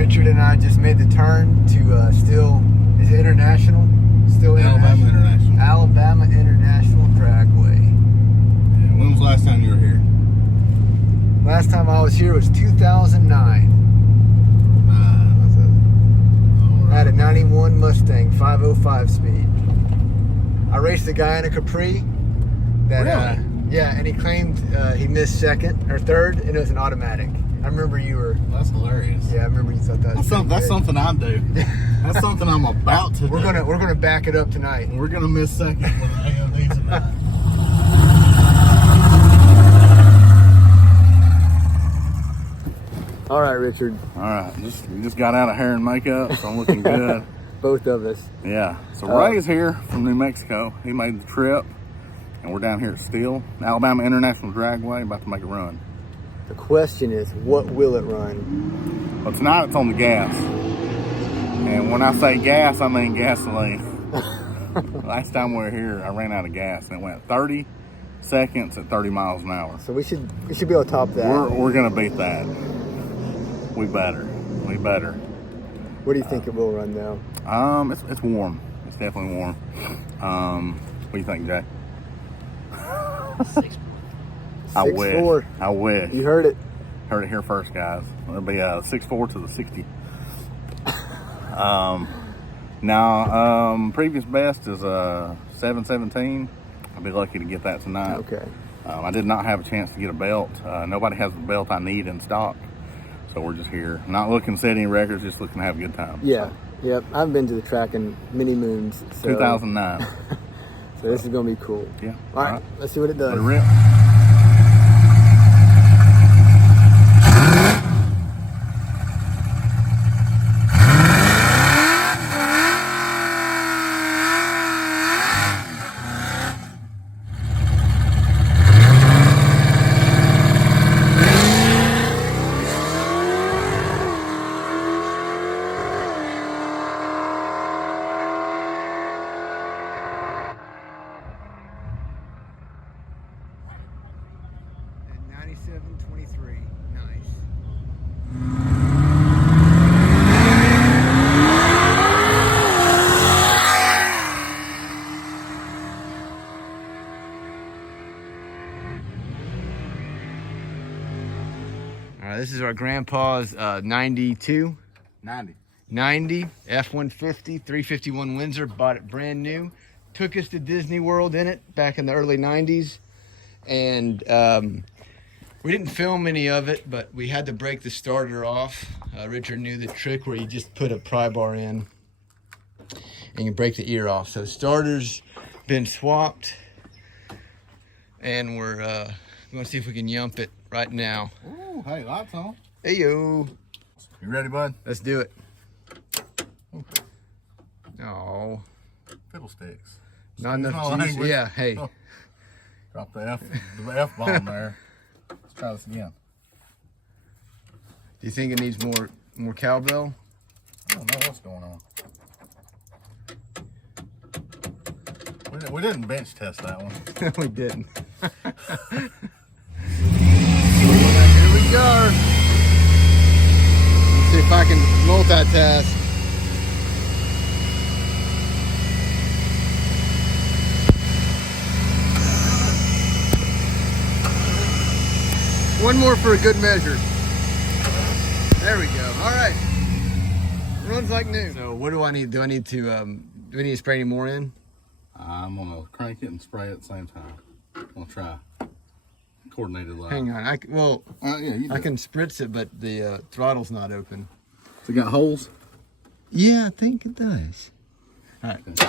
Richard and I just made the turn to is it International? Still Alabama International. Alabama International Dragway. Yeah, when was the last time you were here? Last time I was here was 2009. I had a 91 Mustang, 505 speed. I raced a guy in a Capri. That, really? Yeah, and he claimed he missed second or third, and it was an automatic. I remember you were. That's hilarious. Yeah, I remember you thought that was that's something I do. That's something I'm about to do. We're gonna back it up tonight. We're gonna miss second with AOD tonight. All right, Richard. All right, we just got out of hair and makeup, so I'm looking good. Both of us. Yeah. So Ray's here from New Mexico. He made the trip, and we're down here at Steele, Alabama International Dragway, about to make a run. The question is, what will it run? Well, tonight it's on the gas. And when I say gas, I mean gasoline. Last time we were here, I ran out of gas, and it went 30 seconds at 30 miles an hour. So we should be able to top that. We're gonna beat that. We better. What do you think it will run though? It's warm. It's definitely warm. What do you think, Jay? 6'4". I wish. You heard it. Heard it here first, guys. It'll be 6'4" to the 60. Now, previous best is 717. I'll be lucky to get that tonight. Okay. I did not have a chance to get a belt. Nobody has the belt I need in stock. So we're just here, not looking to set any records, just looking to have a good time. Yeah, so. Yep. I've been to the track in many moons. So. 2009. So this is going to be cool. Yeah. All right, let's see what it does. Let it rip. This is our grandpa's 92. 90 F-150, 351 Windsor, bought it brand new. Took us to Disney World in it back in the early 90s. And we didn't film any of it, but we had to break the starter off. Richard knew the trick where you just put a pry bar in and you break the ear off. So the starter's been swapped, and we're going to see if we can yump it right now. Ooh, hey, lights on. Hey, yo. You ready, bud? Let's do it. Oh. Fiddlesticks. Not enough juice. Yeah, hey. Oh. Drop the F-bomb there. Let's try this again. Do you think it needs more cowbell? I don't know what's going on. We didn't bench test that one. We didn't. Here we go. Let's see if I can multitask. One more for a good measure. There we go. All right. Runs like new. So what do I need? Do we need to spray any more in? I'm gonna crank it and spray at the same time. I'm gonna try coordinated line. Hang on. I can spritz it, but the throttle's not open. So it got holes? Yeah, I think it does. All right. Okay.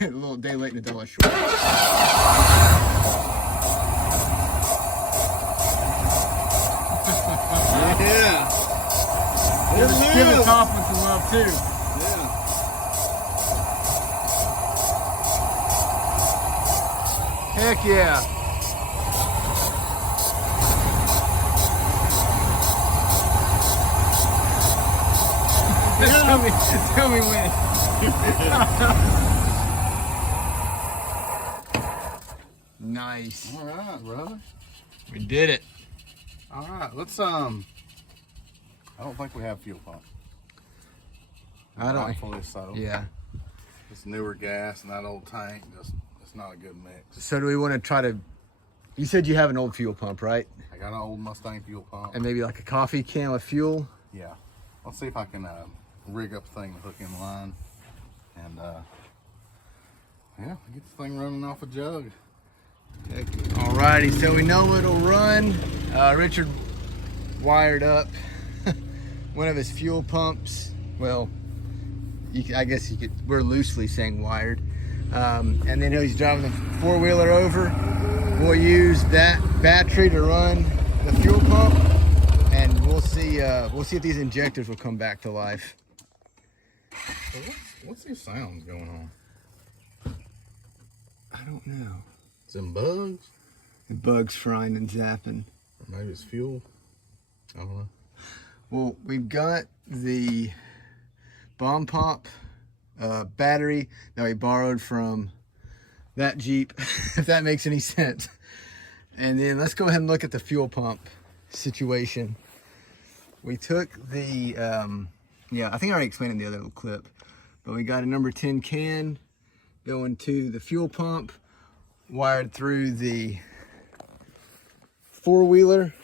A little day late and a dollar short. Yeah. Give the top one some love too. Yeah. Heck yeah. Tell me when. Nice. All right, brother. We did it. All right, let's I don't think we have fuel pump. I don't. Hopefully so. Yeah. This newer gas and that old tank, just it's not a good mix. So do we want to try to? You said you have an old fuel pump, right? I got an old Mustang fuel pump. And maybe like a coffee can with fuel. Yeah. I'll see if I can rig up the thing to hook in the line, and yeah, get this thing running off a jug. Alrighty, so we know it'll run. Richard wired up one of his fuel pumps. Well, I guess you could. We're loosely saying wired. And then he's driving the four-wheeler over. We'll use that battery to run the fuel pump, and we'll see. We'll see if these injectors will come back to life. So what's these sounds going on? I don't know. Some bugs? The bugs frying and zapping. Or maybe it's fuel. I don't know. Well, we've got the bomb pop battery that we borrowed from that Jeep, if that makes any sense. And then let's go ahead and look at the fuel pump situation. We took the, yeah, I think I already explained in the other little clip, but we got a number 10 can going to the fuel pump, wired through the four-wheeler,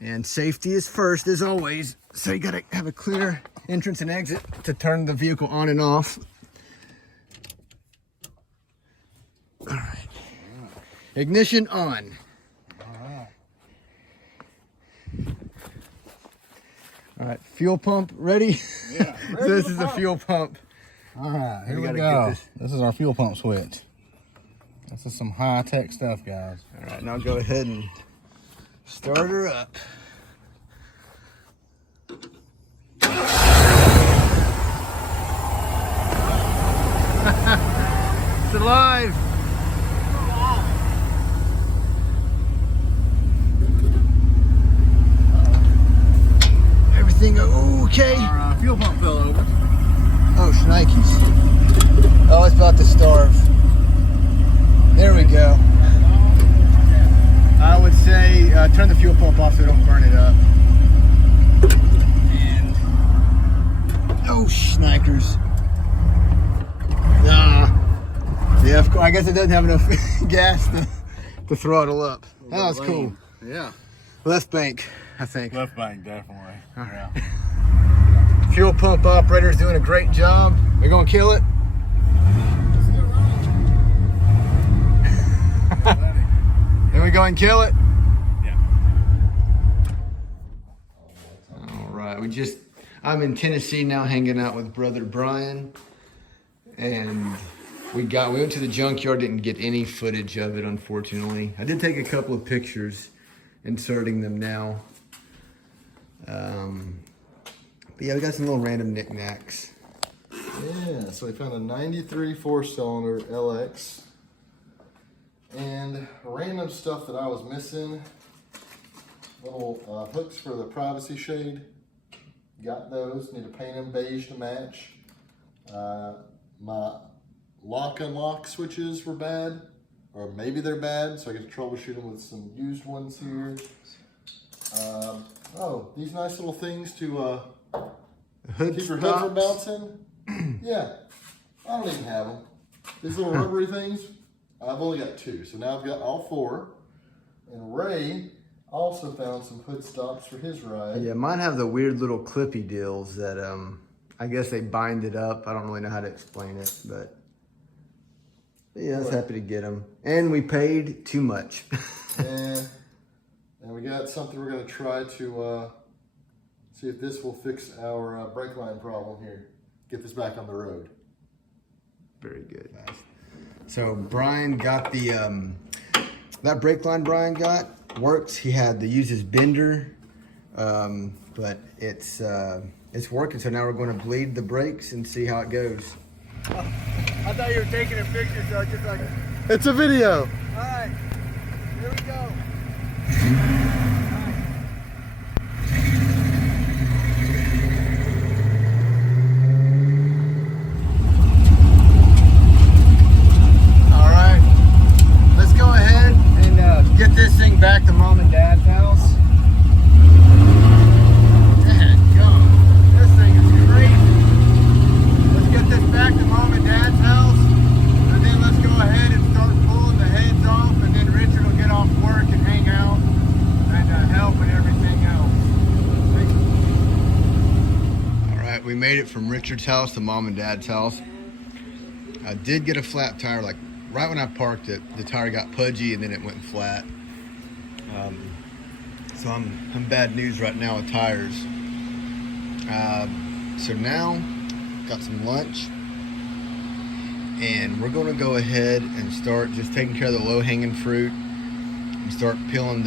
and safety is first as always, so you gotta have a clear entrance and exit to turn the vehicle on and off. All right, ignition on. All right, fuel pump ready? Yeah, So this is the fuel pump. All right, here we gotta go. get This is our fuel pump switch. This is some high-tech stuff, guys. All right, now go ahead and start her up. It's alive. Everything okay? Our fuel pump fell over. Oh, shnikes. Oh, it's about to starve. There we go. I would say turn the fuel pump off so don't burn it up. And oh, shnikers. Nah. Yeah, of course, I guess it doesn't have enough gas to throttle up. That was cool. Yeah. Left bank, I think. Left bank, definitely. All right. Yeah. Fuel pump operator's doing a great job. We're gonna kill it. Then we go and kill it. Yeah. All right, I'm in Tennessee now, hanging out with brother Brian, and we went to the junkyard. Didn't get any footage of it, unfortunately. I did take a couple of pictures, inserting them now. But yeah, we got some little random knickknacks. Yeah, so we found a 93 4-cylinder LX. And random stuff that I was missing. Little hooks for the privacy shade. Got those. Need to paint them beige to match. My lock unlock switches were bad. Or maybe they're bad, so I get to troubleshoot them with some used ones here. Oh, these nice little things to keep your hood from bouncing. Yeah, I don't even have them. These little rubbery things. I've only got 2, so now I've got all 4. And Ray also found some hood stops for his ride. Yeah, mine have the weird little clippy deals that I guess they bind it up. I don't really know how to explain it, but yeah, I was happy to get them. And we paid too much. And we got something we're going to try to see if this will fix our Brakeline problem here. Get this back on the road. Very good. So Brian got the, that Brakeline Brian got works. He had to use his bender, but it's working. So now we're going to bleed the brakes and see how it goes. I thought you were taking a picture, so I just like... It's a video. All right, here we go. All right, let's go made it from Richard's house to Mom and Dad's house. I did get a flat tire, like right when I parked it, the tire got pudgy and then it went flat. So I'm bad news right now with tires. So now, got some lunch, and we're gonna go ahead and start just taking care of the low-hanging fruit and start peeling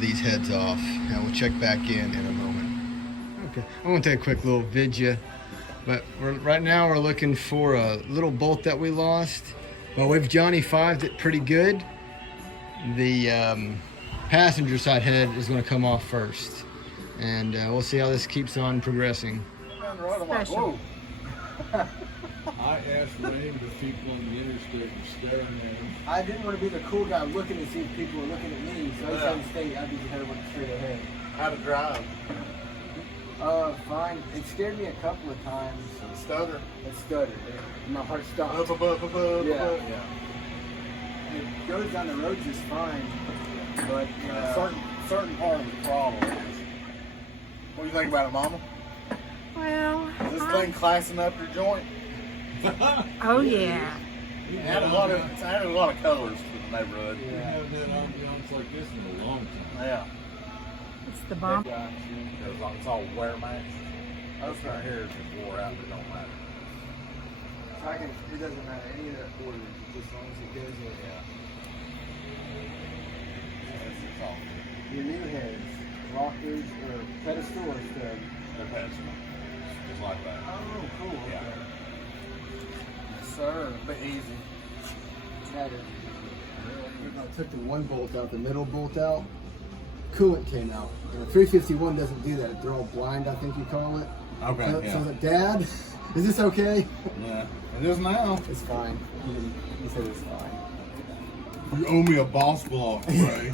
these heads off. And we'll check back in a moment. Okay, I'm gonna take a quick little video, but right now we're looking for a little bolt that we lost. Well, we've Johnny 5'd it pretty good. The passenger side head is gonna come off first, and we'll see how this keeps on progressing. Special. I asked Rain to people on the interstate and staring at him. I didn't want to be the cool guy looking to see if people were looking at me, so I said stay. I just had to look straight ahead. How to drive? Fine. It scared me a couple of times. Stutter. It stuttered. My heart stopped. Yeah. It goes down the road just fine, but Certain part of the problem is. What do you think about it, Mama? Well, Is this thing classing up your joint? oh yeah. It added a lot of colors to the neighborhood. We haven't had ambiance like this in a long time. Yeah. It's the bomb. It's all wear max. This right here is just wore out, but it don't matter. so it doesn't matter any of that order, just as long as it goes in. It's all. Your new heads, rockers or pedestal or stud? They're pedestal. Just like that. Oh, cool. Yeah. Okay. Yes, sir. A bit easy. That is. I took the one bolt out, the middle bolt out. Coolant came out. And the 351 doesn't do that. They're all blind, I think you call it. Okay. So Dad, is this okay? Yeah. It is now. It's fine. He said it's fine. You owe me a boss block, Ray.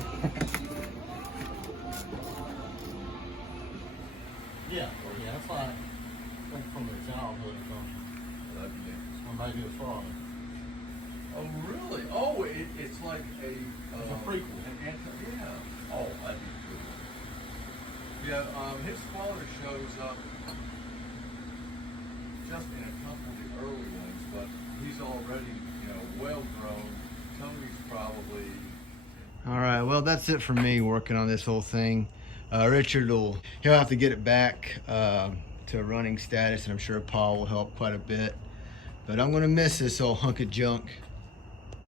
Yeah, that's fine. I think from the childhood or something. When they do a fraud. Oh, really? Oh, it's like a... It's a prequel. Yeah. Oh, that'd be cool. Yeah, his father shows up just in a couple of the early ones, but he's already, well grown. Tony's probably... All right, well, that's it for me working on this whole thing. Richard he'll have to get it back to a running status, and I'm sure Paul will help quite a bit. But I'm gonna miss this old hunk of junk.